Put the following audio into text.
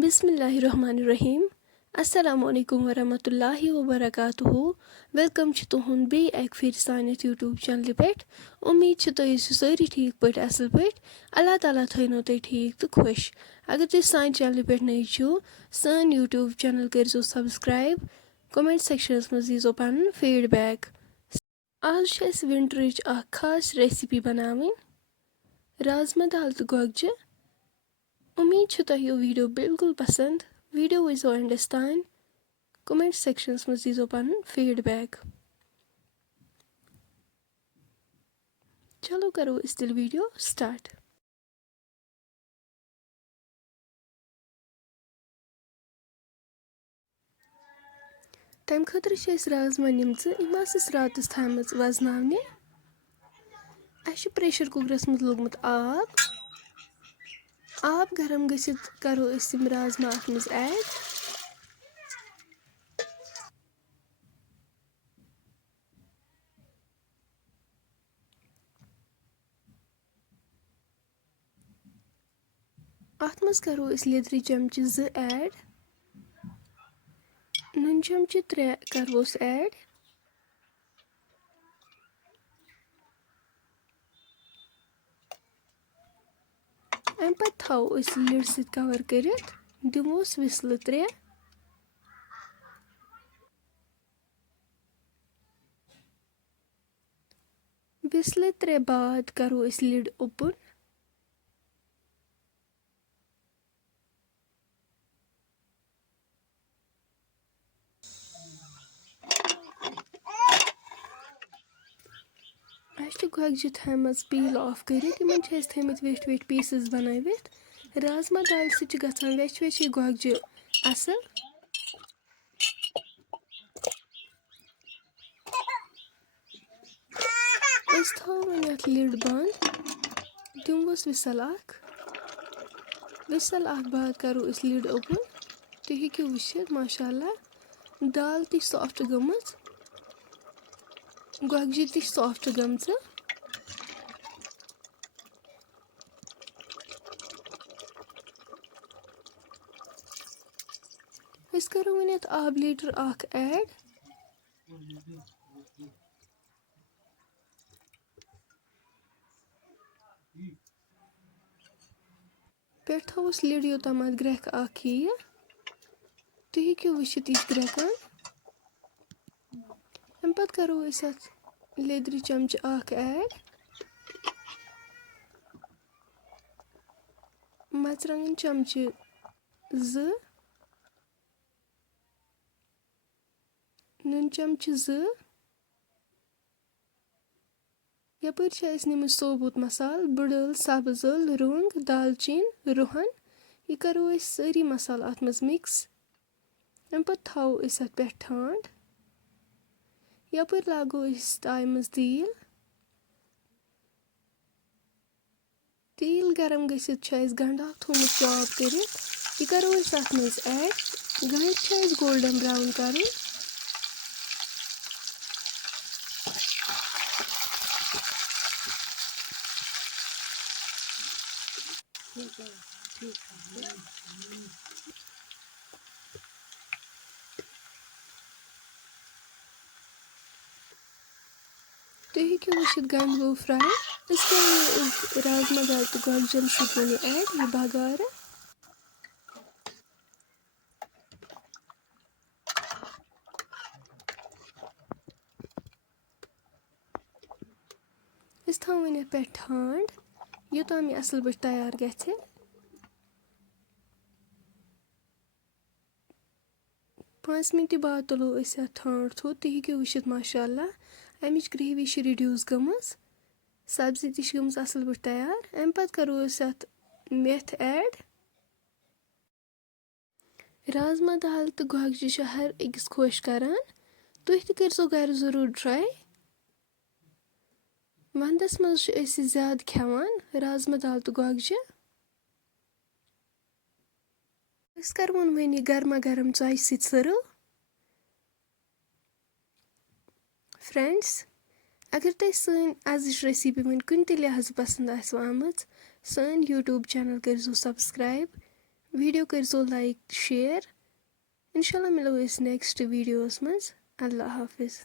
बिस्मिल्लाहिर्रहमानिर्रहीम अस्सलाम वालेकुम वरहमतुल्लाहि वबरकातुहू वेलकम छ तुहुंद बे एक फिर सानियत यूट्यूब चैनल पे उम्मीद छ तुम सारी ठीक पे असल पे अल्लाह ताला थनो तुम ठीक तो खुश अगर तुम सान चैनल पे नई छो सान यूट्यूब चैनल करो सब्सक्राइब कमेंट सेक्शनस मज दीजो पन फीडबैक आज विंटरच खास रेसिपी बनावी राजमा दाल तो गोगजी उम्मीद छ तुम वीडियो बिल्कुल पसंद वीडियो वजो एंडस तान कमेंट सेक्शनस मज दीजो पन फीडबैक चलो करो इस दिल वीडियो स्टार्ट तम खतर राजमा निम्स रात थमज वजनावने प्रेशर कुकरस मज लोगमुत आब गरम गसित करो राजमा अथ मज ऐड अथ मज करो लेदरि चमच 2 ऐड नून चमच 3 करोस ऐड अम पत थो लिड सत कवर कर दिमोस विसल 3 विसल 3 बाद करो लिड ओपन गोगजी थमज पील ऑफ कर थमित वेट वेट पीसेस बनवित राजमा दाल सह गसान वेच वेच गोगजी असल थो अथ लिड बंद दिमोस विसल बाद करो लिड ओपन तुम हेकु वुचित माशाअल्लाह दाल ती सॉफ्ट गमज गोगजी ती सॉफ्ट गमज करो वन आब लीटर ऐड पे थोस लिड योतम ग्रेक यह तुम हेकु वुचित यह ग्रेकान अम पत करो लेदरि चमच ऐड मरचंगन चमच 2 नून चमच 2 यपर निम सोबुत मसाल बुड़ल सब्ज ٲl रुंग दालचीन रुहन यह करो सारी मसाल अत मज मिक्स अम पत थो अत पे ठंड यपर लागो ताय मज तील गरम गसित गंडा थोमुत चॉप कर यह करो अत मज ऐड गंड गोल्डन ब्राउन कर तुम हेकु वुचित गंड गो फ्राई करो राजमा दाल तो गोगजन सत ऐड यह बगार थो वन पे ठंड योताम यह असल पे तैयार गि 5 मिनट बाद तुलो ठंड थो तुम हेकु वुचित माशाअल्लाह अमिच ग्रेवी रिड्यूस गमज सब्जी ती गमज असल पे तैयार अम पत करो अत मेथ ऐड राजमा दाल तो गोगजी हर अकिस खुश करान तुम तु करो घर जरूर ट्राई वंदस मज ज्यादा खेवान राजमा दाल तो गोगजी करवन वन गर्मा गर्म चाय सत सर्व फ्रेंड्स अगर तुम सन आज रेसिपी वन कुन लिहाज पसंद आमज सन यूट्यूब चैनल करो सब्सक्राइब ویٖڈیو کٔرۍزیو لایک شِیَر اِنشاء اللہ مِلو أسۍ نٮ۪کسٹ ویٖڈیوَس منٛز اللہ حافِظ